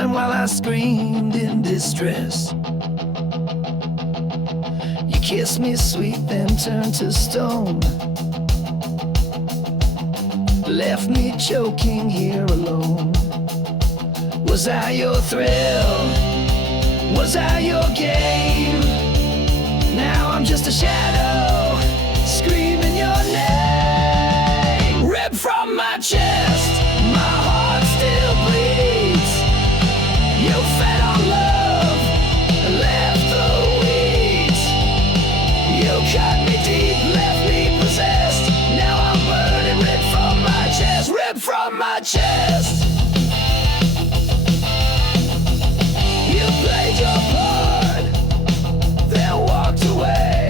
smiling while I screamed in distress. You kissed me sweet, then turned to stone. Left me choking here alone. Was I your thrill? Was I your game? Now I'm just a shadow, screaming your name. Ripped from my chest, my heart still bleeds. You fed on love and left the weeds. You cut me deep, left me possessed. Now I'm burning, ripped from my chest, ripped from my chest. You played your part, then walked away,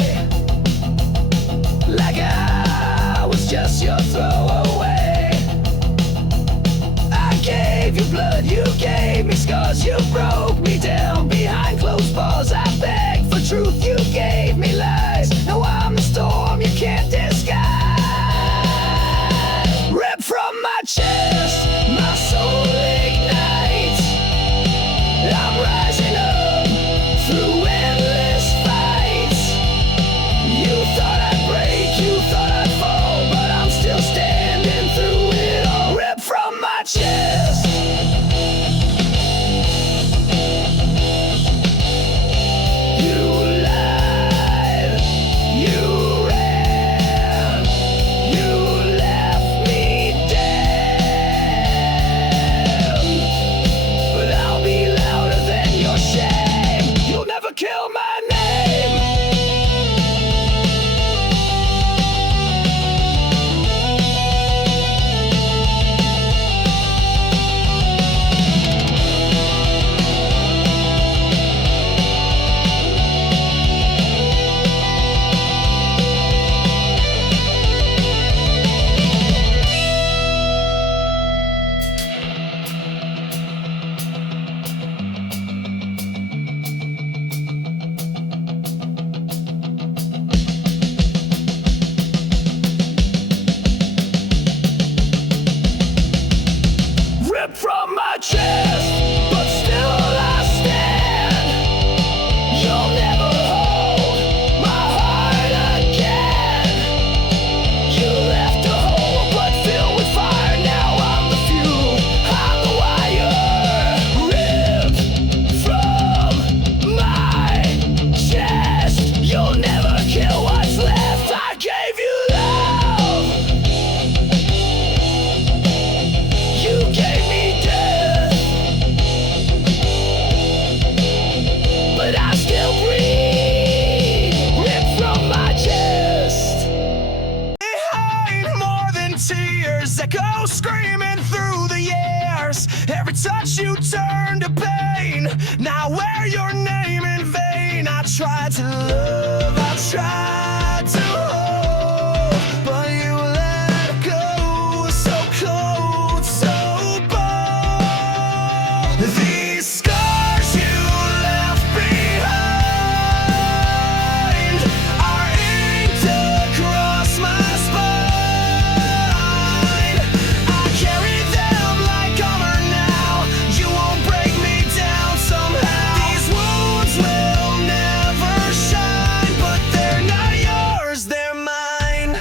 like I was just your throwaway. I gave you blood, you gave me scars, you broke me down behind closed bars. I begged for truth, you gave me lies. Now I'm the storm you can't disguise. Ripped from my chest, my soul ignites. I'm rising up through endless fights. You thought I'd break, you thought I'd fall, but I'm still standing through it all. Ripped from my chest. You lied, you ran, you left me dead. But I'll be louder than your shame. You'll never kill my name. Ripped from my chest, but still I stand. You'll never hold my heart again. You left a hole but filled with fire. Now I'm the fuel, I'm the wire. Ripped from my chest. You'll never kill what's left. I gave you love. You gave me death, but I still breathe. Ripped from my chest. Behind more than tears, echo screaming through the years. Every touch you turned to pain. Now wear your name in vain. I tried to love, I tried to hold, but you let go. So cold, so bold. These scars you left behind are inked across my spine. I carry them like armor now. You won't break me down somehow. These wounds will never shine, but they're not yours, they're mine.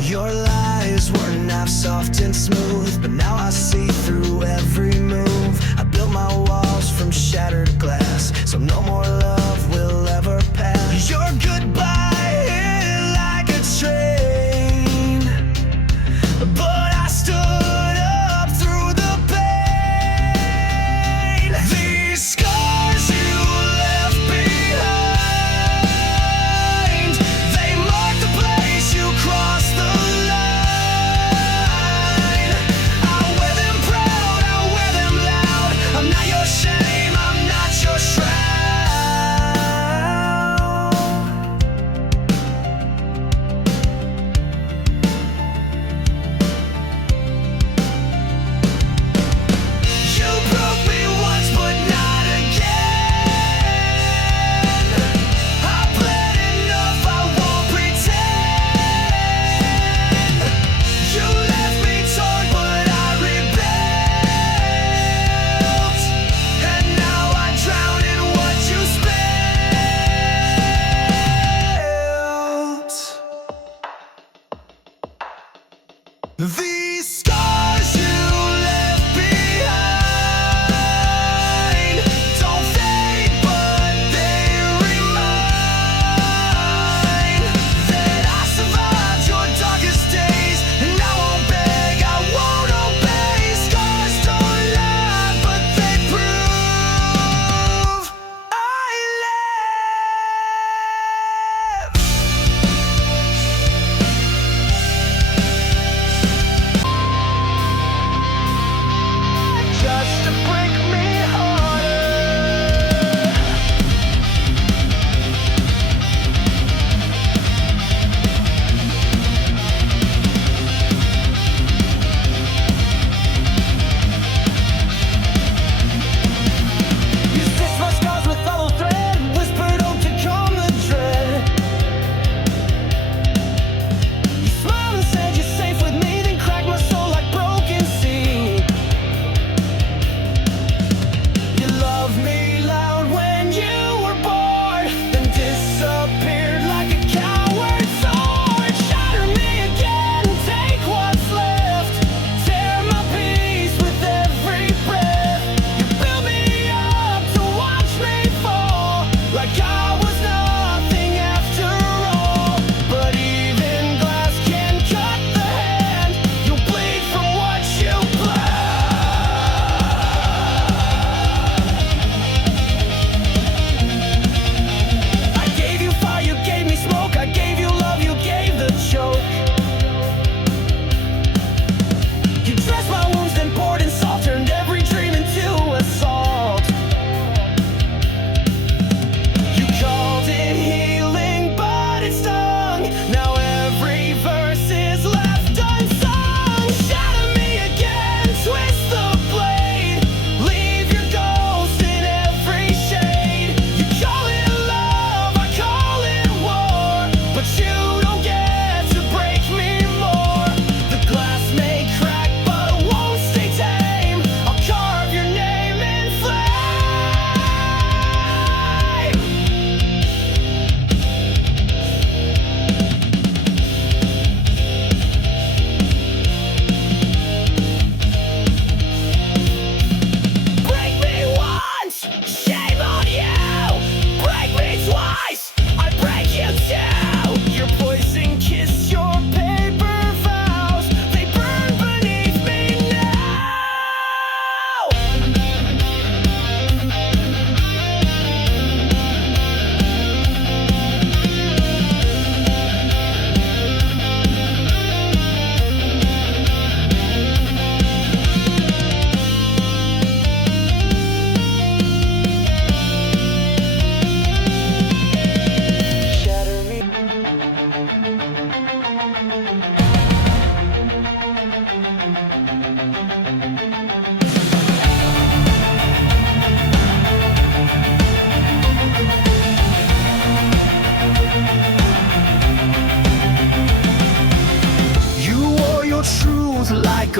Your lies were not soft and smooth, but now I see through every move. I built my walls from shattered glass, so no more love will ever pass. Your goodbye hit like a train, but I stood up through the pain. These scars you left behind, they mark the place you crossed the line. I wear them proud, I wear them loud. I'm not your shame, I'm not your shroud.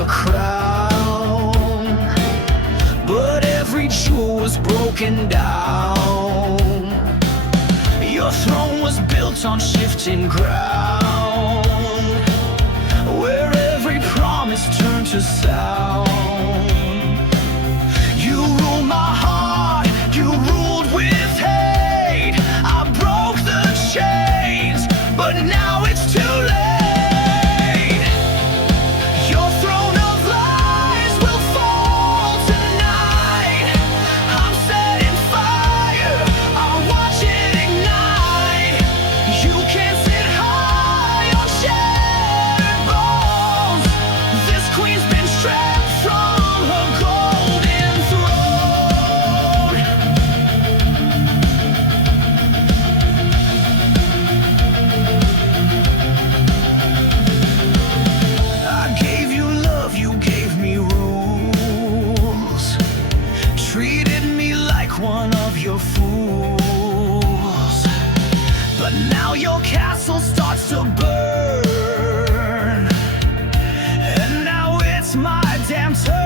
a crown, but every jewel was broken down. Your throne was built on shifting ground, where every promise turned to sound. You ruled my heart, you ruled with hate. I broke the chains, but now it's too late. Your throne of lies will fall tonight. I'm setting fire, I'll watch it ignite. You can't sit high on shattered bones. This queen's been stripped from her golden throne. I gave you love, you gave me rules, treated me like one of your fools. But now your castle starts to burn, and now it's my damn turn.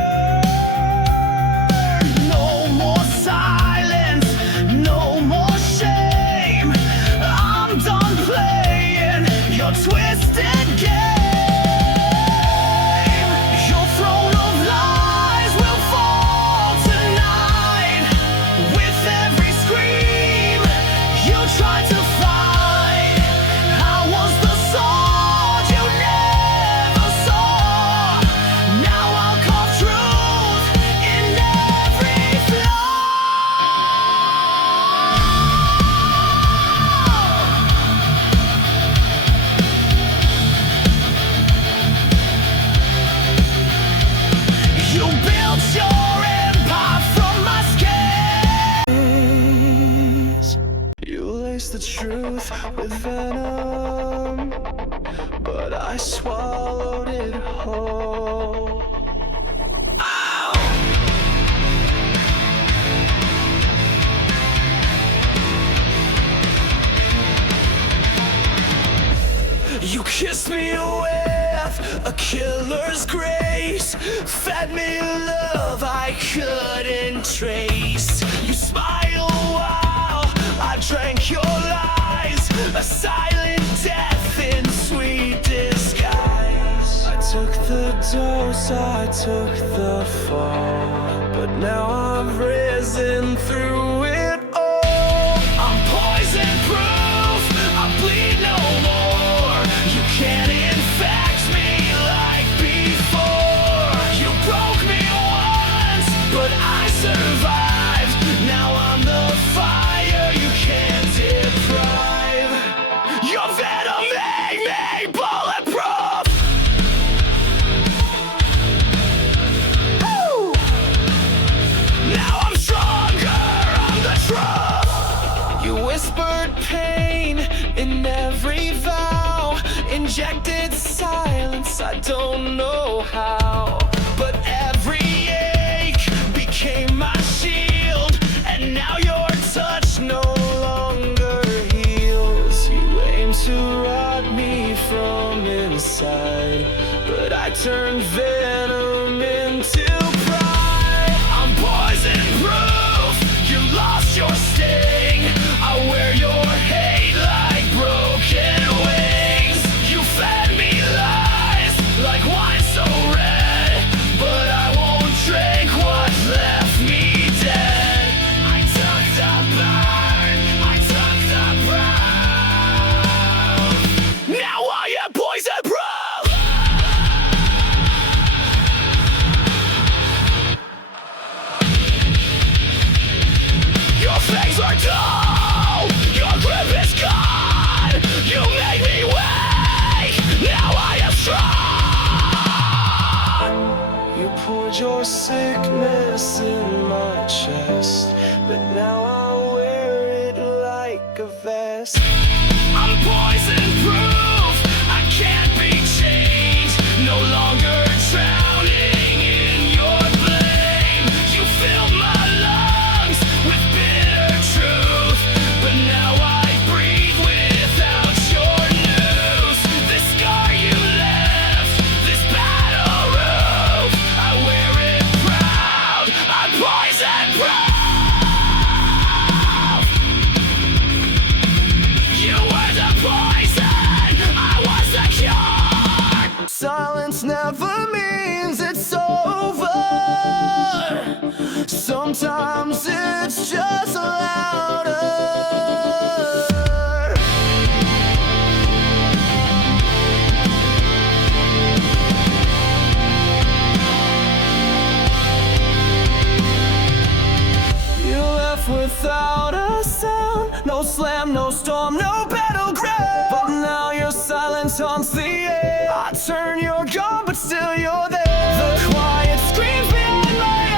No more silence, no more shame. I'm done playing your twisted game. Your throne of lies will fall tonight. With every scream you tried to fight, I was the sword you never saw. Now I'll carve truth in every flaw. You built your empire from my scars. You laced the truth with venom, but I swallowed it whole. Ow! You kissed me with a killer's grace, fed me love I couldn't trace. You smiled while I drank your lies, a silent death in sweet disguise. I took the dose, I took the fall, but now I've risen through it all. I'm poison proof, I bleed no more. You can't infect me like before. You broke me once, but I survived. Now I'm the fire you can't deprive. Your venom made me bulletproof. Woo! Now I'm stronger, I'm the truth. You whispered pain in every vow, injected silence, I don't know how. But every ache became my shield, and now your touch no longer heals. You aim to rot me from inside, but I turned venom into pride. I'm poison proof, you lost your sting. I wear your hate like broken wings. You fed me lies like wine so red, but I won't drink what left me dead. I took the burn, I took the brown. Now I am poison proof. Your fangs are dull, your grip is gone. You made me weak, now I am strong. You poured your sickness in my chest, but now I wear it like a vest. I'm poison proof, I can't be changed. No longer drowning in your blame. You filled my lungs with bitter truth, but now I breathe without your news. This scar you left, this battle room. sometimes it's just louder. You left without a sound, no slam, no storm, no battleground. But now your silence haunts the air. I turn, you're gone, but still you're there. The quiet screams behind my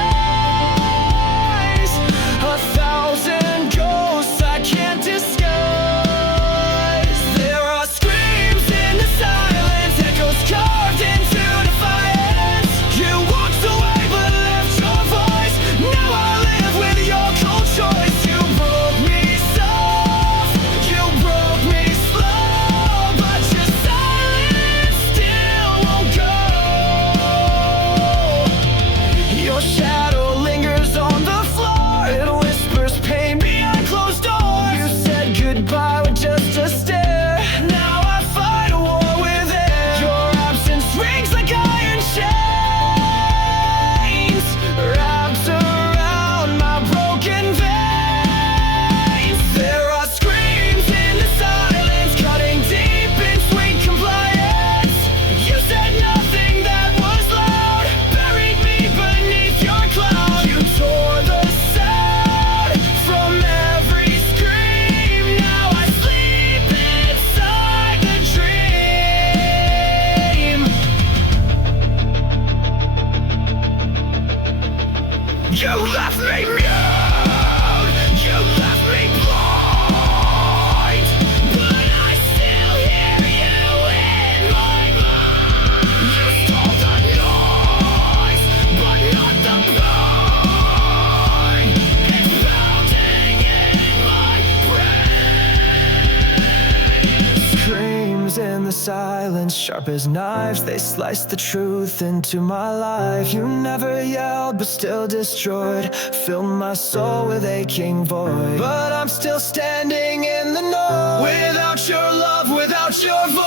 eyes, 1,000 ghosts I can't disguise. There are screams in the silence, echoes carved into defiance. You walked away but left your voice. Now I live with your cold choice. You broke me soft, you broke me slow, but your silence still won't go. Your shadow lingers on the floor, it whispers pain behind closed doors. You said goodbye with just a stare. Now I fight a war with air. Your absence rings like iron chains, wrapped around my broken veins. There are screams in the silence, cutting deep in sweet compliance. You said nothing that was loud, buried me beneath your cloud. You tore the sound from every scream. Now I sleep inside the dream. You left me mute, you left me blind, but I still hear you in my mind. You stole the noise, but not the pain. It's pounding in my brain. Screams in the silence, sharp as knives, they slice the truth into my life. You never yelled, but still destroyed, filled my soul with aching void. But I'm still standing in the noise, without your love, without your voice.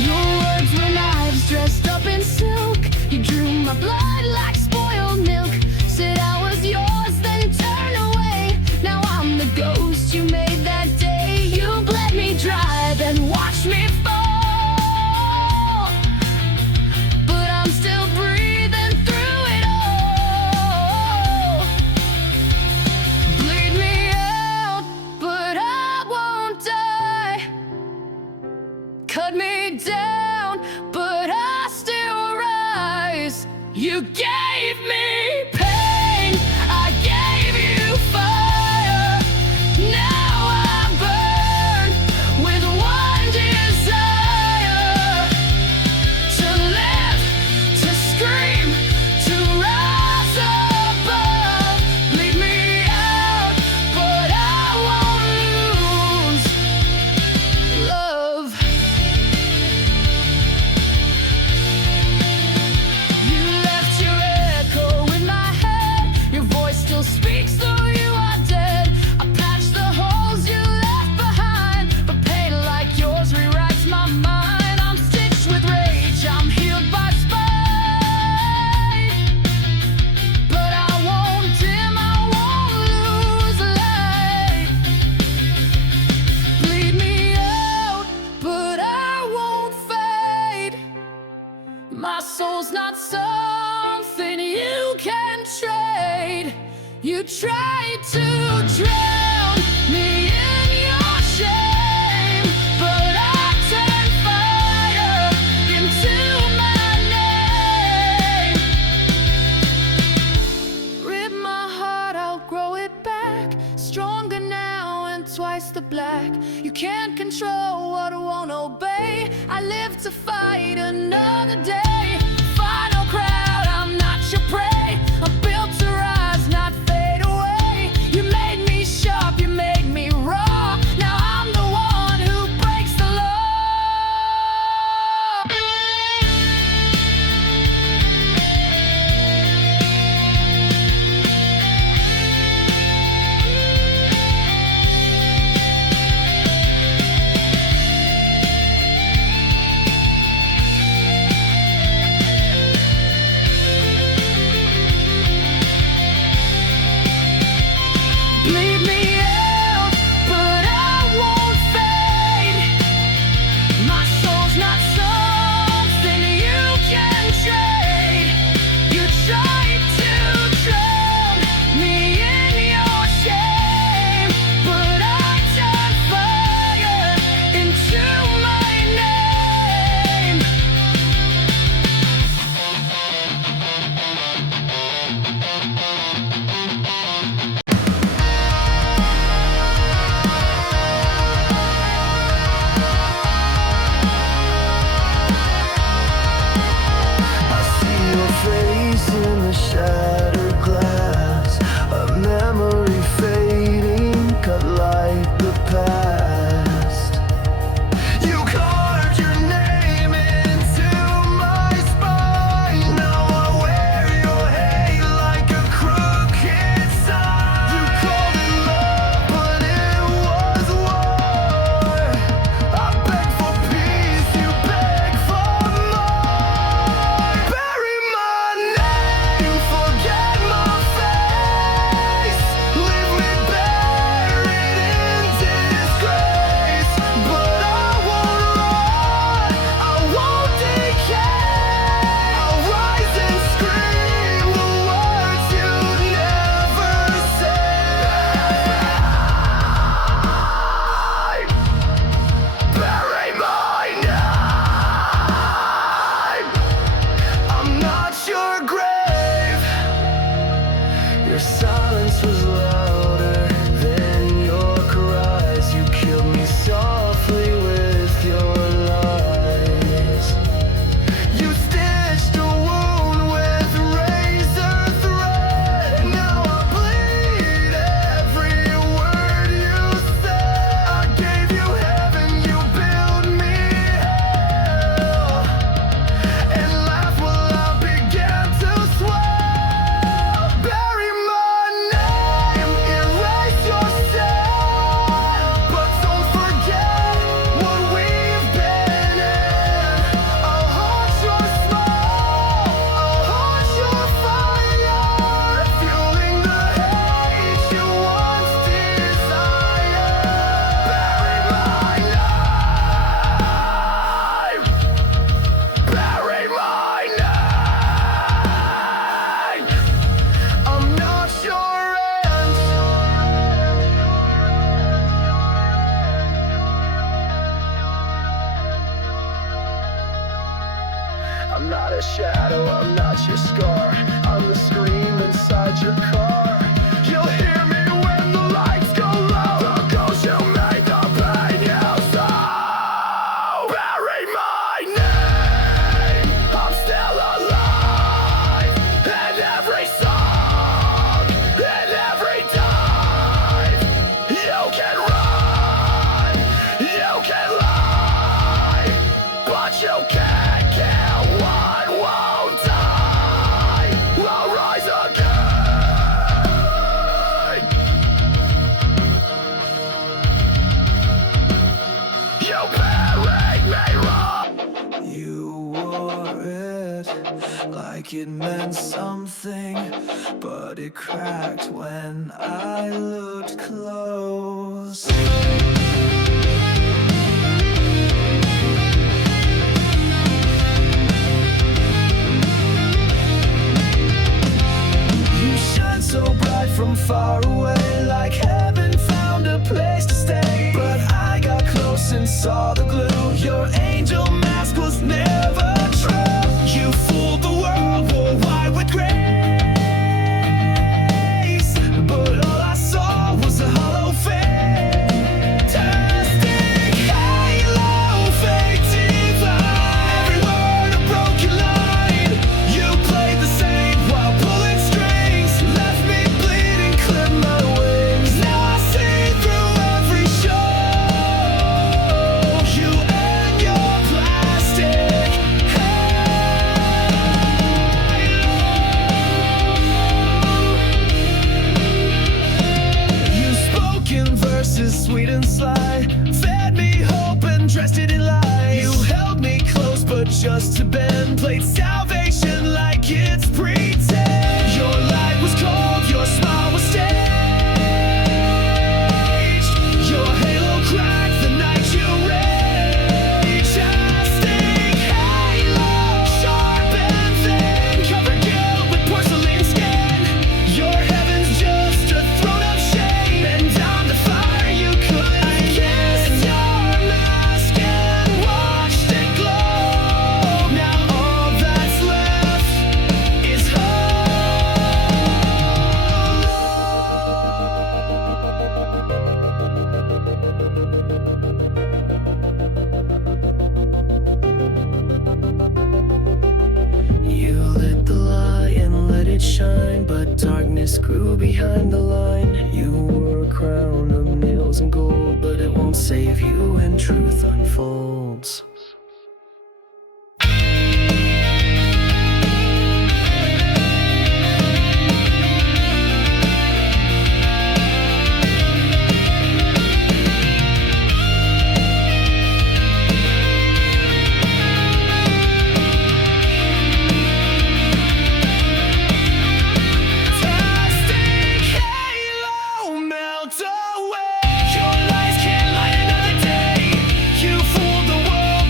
Your words were knives dressed up in silk. You drew my blood like spoiled milk. Said I was yours, then turned away. Now I'm the ghost you made that day. You bled me dry, then watched me fall. But I'm still breathing through it all. Bleed me out, but I won't die. Cut me down, but I still rise. You gave me pain, I gave you fire. Now I burn with one desire: to live, to scream, to rise above. Bleed me out, but I won't lose love. You left your echo in my head. Your voice still speaks, though you are dead. I patched the holes you left behind, but pain like yours rewrites my mind. I'm stitched with rage, I'm healed by spite. But I won't dim, I won't lose light. Bleed me out, but I won't fade. My soul's not something you can trade. You tried to drown me in your shame, but I turned fire into my name. Rip my heart, I'll grow it back, stronger now and twice the black. You can't control what won't obey. I live to fight another day. Final crowd, I'm not your prey. I'm built to rise, not fade away. You made me sharp, you made me raw. Now I'm the one who breaks the law. Your silence was louder than your cries. You killed me softly with your lies. You stitched a wound with razor thread. Now I bleed every word you said. I gave you heaven, you built me hell. And laugh while I began to swell. Bury my name, erase yourself, but don't forget what we've been in. I'll haunt your smile, I'll haunt your fire, fueling the hate you once desired. Bury my name, bury my name. I'm not your answer. I'm not a shadow, I'm not your scar. I'm the scream inside your car. You'll hear me when the lights go low. The ghost you made, the pain you sow. Bury my name, I'm still alive. In every song, in every dive. You can run, you can lie, but you can't kill what won't die. I'll rise again. You buried me wrong. You wore it like it meant something, but it cracked when I looked close. You shine so bright from far away, like heaven found a place to stay. But I got close and saw the glue. Your angel mask was never true. You fooled the world, wore white with grace, but all I saw was a hollow fantastic halo, fake divine. Every word a broken line. You played the same while pulling strings, left me bleeding, clipped my wings. Now I see through every show. You and your plastic halo. You spoke in verses sweet and sly, fed me hope and dressed it in lies. You held me close but just to bend, played salvation like it's pretend. Your light was cold, your smile was staged. Your halo cracked the night you raged. Fantastic halo, sharp and thin, covered guilt with porcelain skin. Your heaven's just a throne of shame, and down the fire you could. I kissed your mask and watched it glow. Now all that's left is You lit the light and let it shine, but darkness grew behind the line. You wore a crown of nails and gold, but it won't save you when truth unfolds. Fantastic halo, melt away. Your lies can't light another day. You fooled the world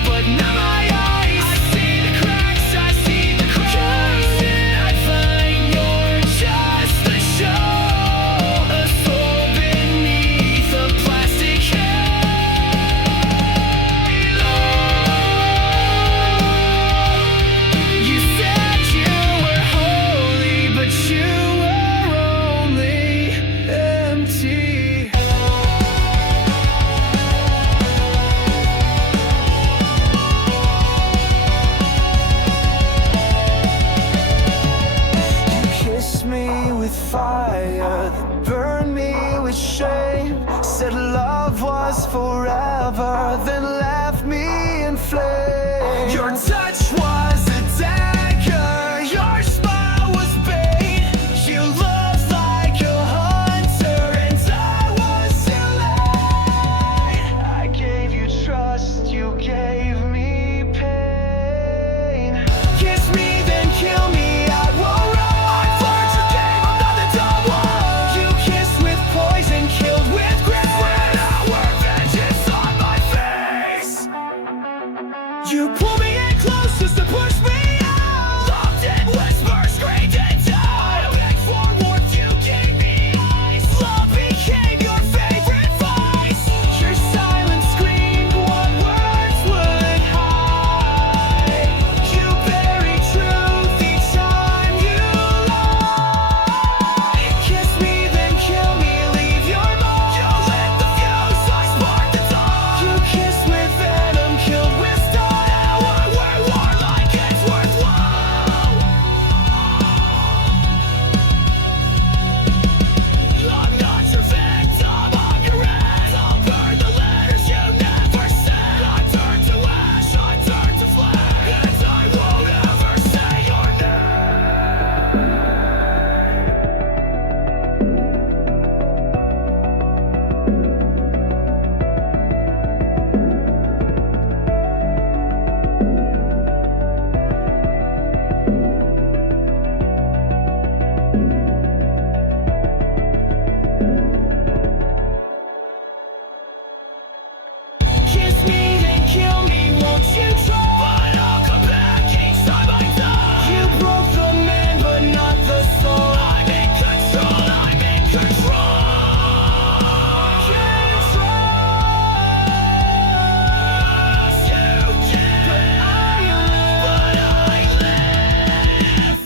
fire that burned me with shame. Said love was forever, then left me in flames. Your touch was a dagger, your smile was bait. You looked like a hunter and I was too late. I gave you trust, you gave me pain. Kiss me then kill me, I won't run. I've learned your game, I'm not the dumb one. You kissed with poison, killed with grace. When I work vengeance on my face, you pull me in close just to push me out. Loved in whispers, screamed and died. I begged for warmth, you gave me ice. Love became your favorite vice. Your silence screamed what words would hide. You buried truth each time you lie. Kiss me then kill me, leave your mark. You lit the fuse, I sparked the dawn. You kissed with venom, killed with stone. Now we're warlike, it's worthwhile. I'm not your victim, I'm your end. I'll burn the letters you never said. I turn to ash, I turn to flame, and I won't ever say your Kiss me then kill me, won't you try? But I'll come back each time I die. You broke the man but not the soul. I'm in control, I'm in control. Can't trust you, did. But I live.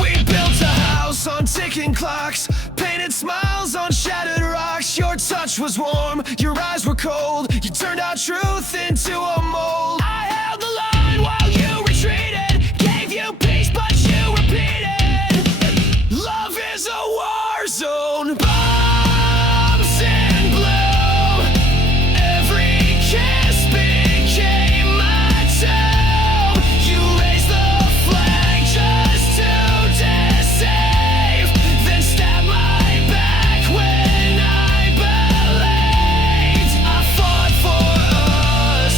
We built a house on ticking clocks, painted smiles on shattered rocks. Your touch was warm, your eyes were cold. You turned our truth into a mold. I held the line while you retreated, gave you peace but you repeated. Love is a war zone, bombs in blue. Every kiss became my tomb. You raised the flag just to deceive, then stabbed my back when I believed. I fought for us,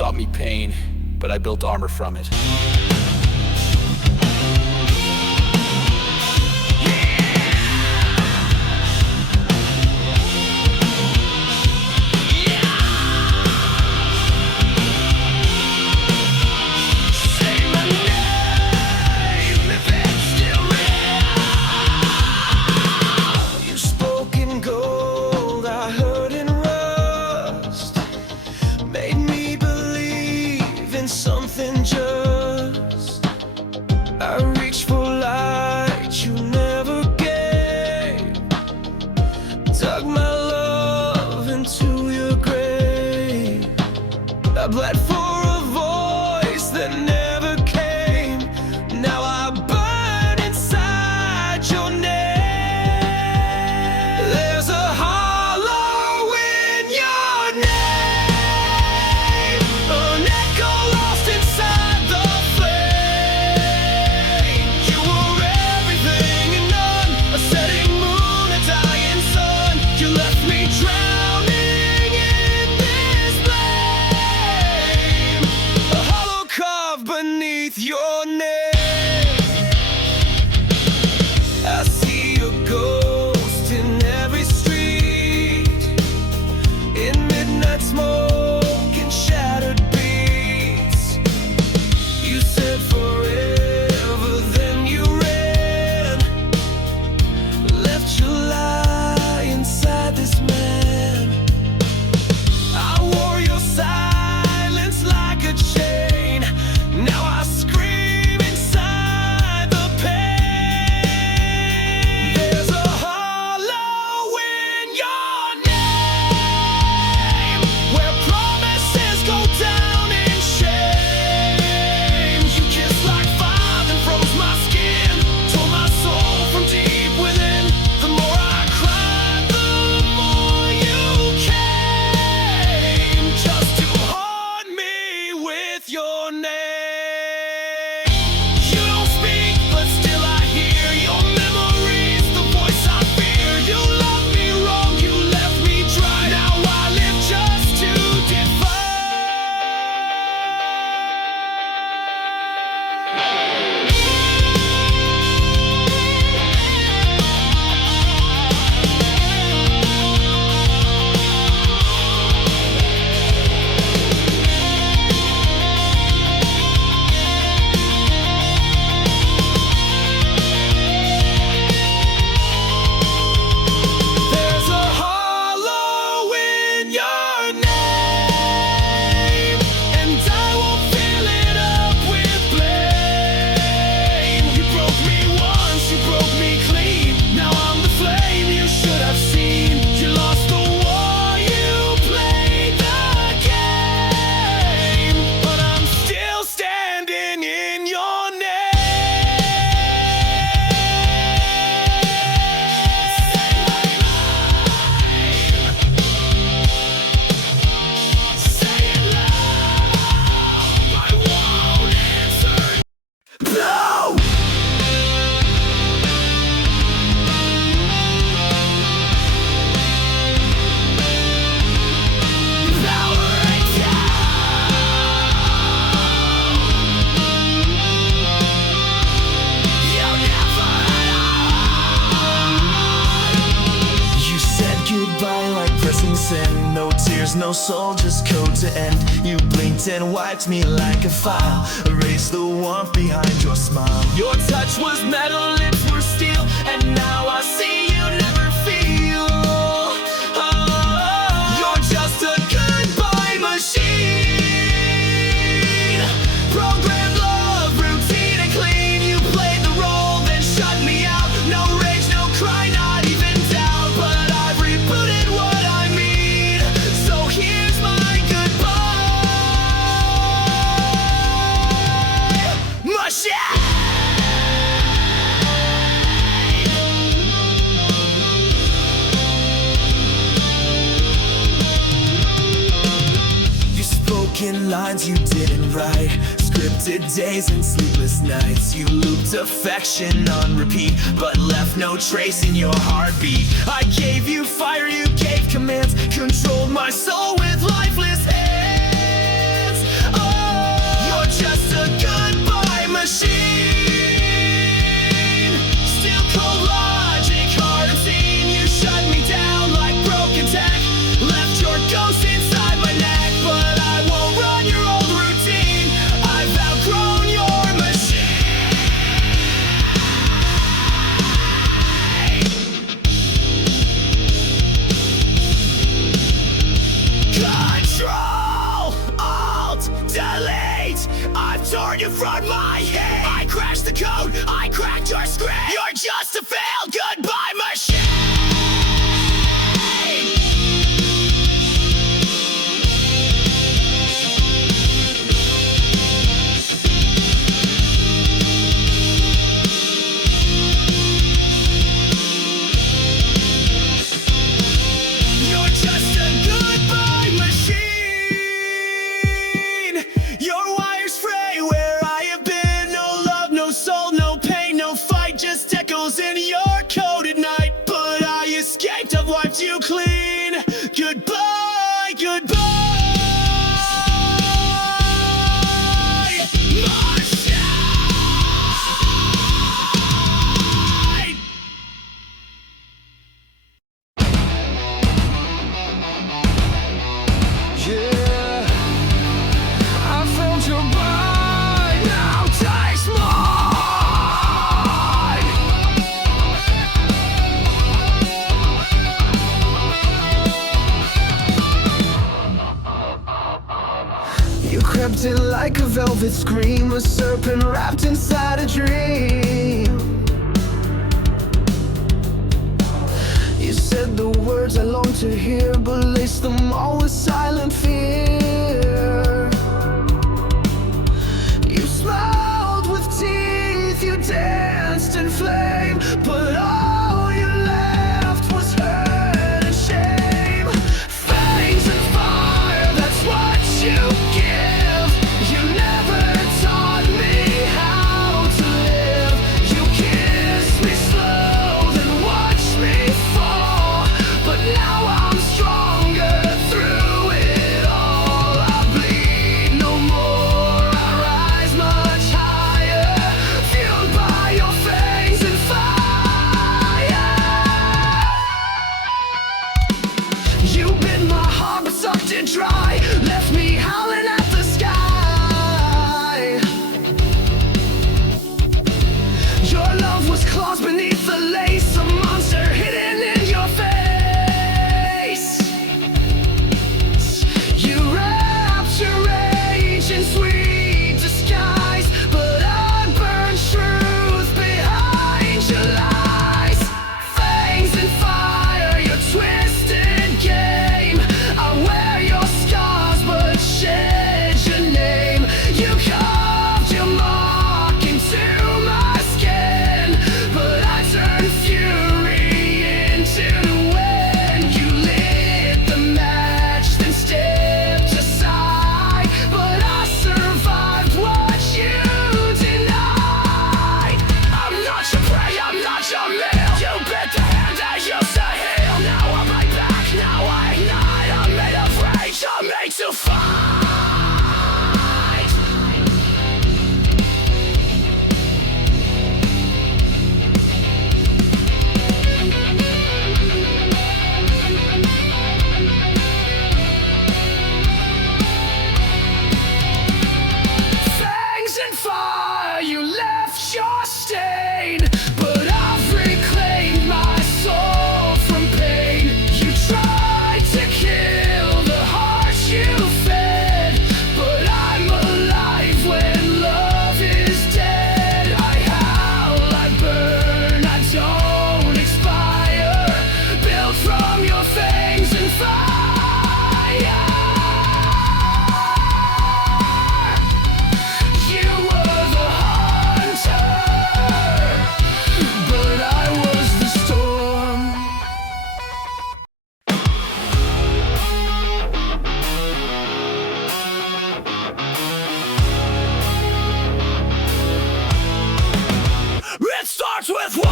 taught me pain, but I built armor from it. Something just I reached for light you never gave, dug my love into your grave. I bled for a voice that never came. Now I burn inside your name. There's a hollow in your name, an echo lost inside the flame. You were everything and none, a setting moon, a dying sun. You left me drowning in this flame, a hollow carved beneath your name. I see your ghost in every street, in midnight smoke and shattered beats. You said forever, then you ran, left your lie inside this man. I wore your silence like a chain. Now I scream inside the pain. There's a hollow in your name, where promises go down in shame. You kissed like fire and froze my skin, tore my soul from deep within. The more I cried, the more you came, just to haunt me with your name. You don't speak, but still I hear your memories, the voice I fear. You loved me wrong, you left me dry. Now I live just to defy. There's a hollow in your name, and I won't fill it up with blame. You broke me once, you broke me clean. Now I'm the flame you should have seen. You lost the war, you played the game, but I'm still standing in your name. Say it loud, I won't answer. No! Power it down. You never had. You said goodbye like pressing send. No tears, no soul, just code to end. You blinked and wiped me like a file, erased the warmth behind your smile. Your touch was metal, lips were steel, and now I see you never feel. Oh, you're just a goodbye machine. Programmed love, routine and clean. You played the role, then shut me out. No rage, no cry, not even doubt. But I've rebooted what I mean, so here's my goodbye machine. You spoke in lines you didn't write, scripted days and sleepless nights. You looped affection on repeat, but left no trace in your heartbeat. I gave you fire, you gave commands, controlled my soul with lifeless hands. escaped, I've wiped you clean. Goodbye, goodbye. Yeah, I felt your bite, now taste mine. You crept in like a velvet scream, a serpent wrapped inside a dream. You said the words I long to hear, but laced them all with silent fear. You smiled with teeth, you danced in flame, but all you left was hurt and shame. Fangs and fire, that's what you give. You never taught me how to live. You kissed me slow, then watched me fall. But now I'm stronger through it all. I bleed no more, I rise much higher, fueled by your fangs and fire. You bit my heart but sucked it dry, left me howling at the sky. Your love was claws beneath the lace, a monster hidden in your face. You wrapped your rage in sweet disguise, but I burned truth behind your lies. Fangs and fire, your twisted game. I wear your scars but shed your name. You carved your mark into my skin, but I turned fury into wind. You lit the match, then stepped aside, but I survived what you denied. I'm not your prey, I'm not your meal. You bit the hand that used to heal. Now I'm right back, now I ignite. I'm made of rage, I'm made to fight. Fangs and fire, you left your stain, but I've reclaimed my soul from pain. You tried to kill the heart you fed, but I'm alive when love is dead. I howl, I burn, I don't expire, built from your fangs and fire. You were the hunter, but I was the storm. It starts with one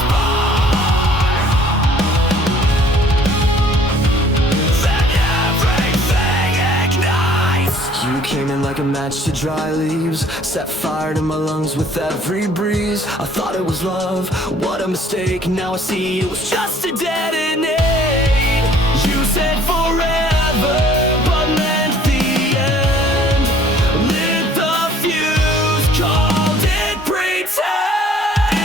spark, then everything ignites. You came in like a match to dry leaves, set fire to my lungs with every breeze. I thought it was love, what a mistake. Now I see it was just a detonate. You said forever, but meant the end. Lit the fuse, called it pretend.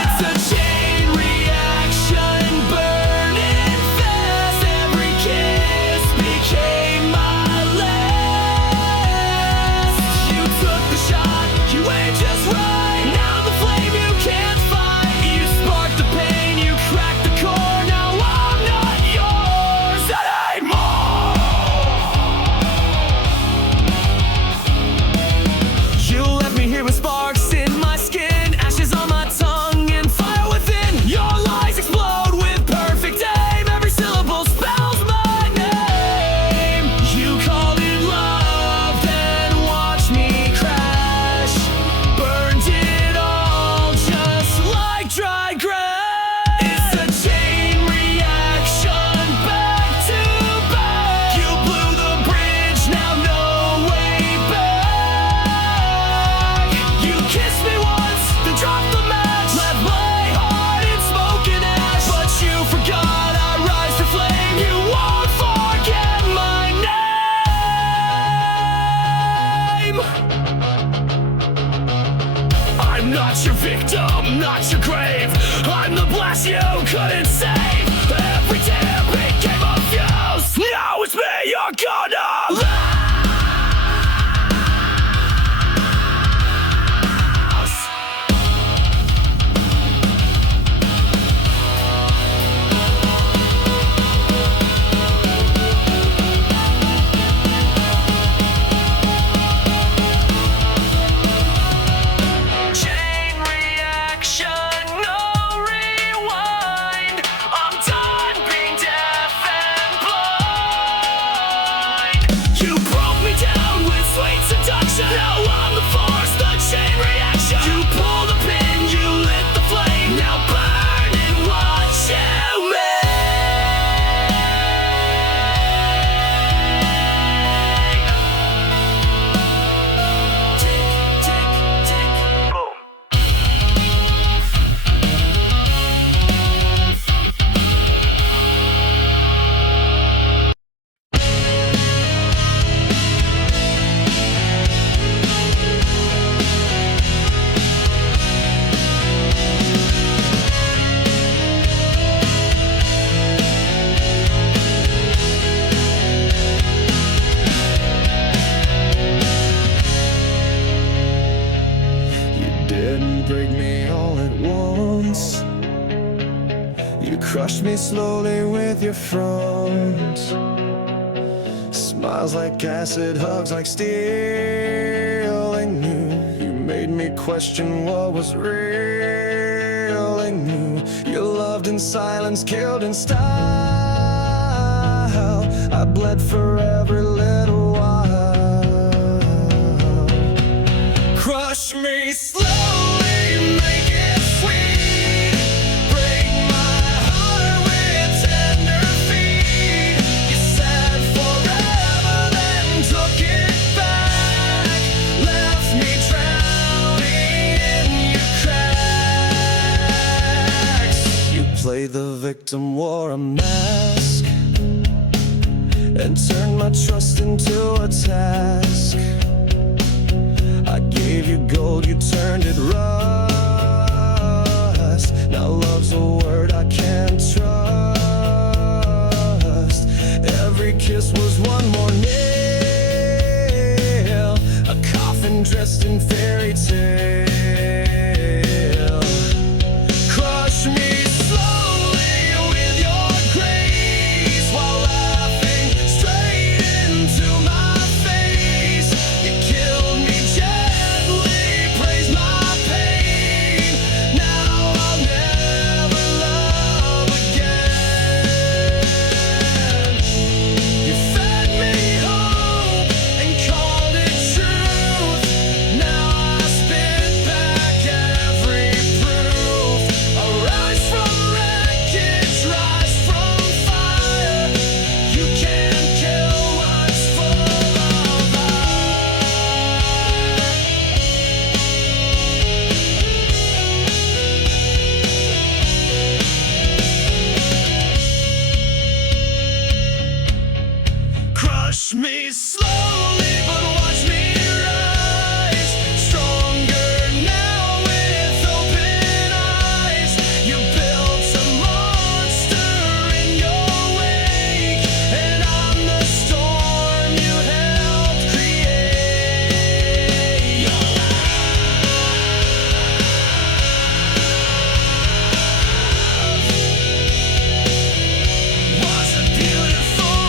It's a chain reaction, burning fast. Every kiss became my last. You took the shot, you aimed just right. Now the flame you can't fight. You sparked the pain, you cracked the core. Now I'm not yours anymore. Crushed me slowly with your front. Smiles like acid, hugs like steel. I knew you made me question what was real. I knew you loved in silence, killed in style. I bled for every little while. Crush me slowly, make it sweet. Break my heart with tender feet. You said forever, then took it back. Left me drowning in your cracks. You played the victim, wore a mask, and turned my trust into a task. I gave you gold, you turned it rust. Now love's a word I can't trust. Every kiss was one more nail, a coffin dressed in fairy tale. Crush me slowly with your grace, while laughing straight into my face. You killed me gently, praised my pain. Now I'll never love again. You fed me hope and called it truth. Now I spit back every proof. I rise from wreckage, rise from fire. You can't kill what's full of Crush me slowly, but watch me rise. Stronger now with open eyes. You built a monster in your wake, and I'm the storm you helped create. Your love was a beautiful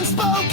unspoken.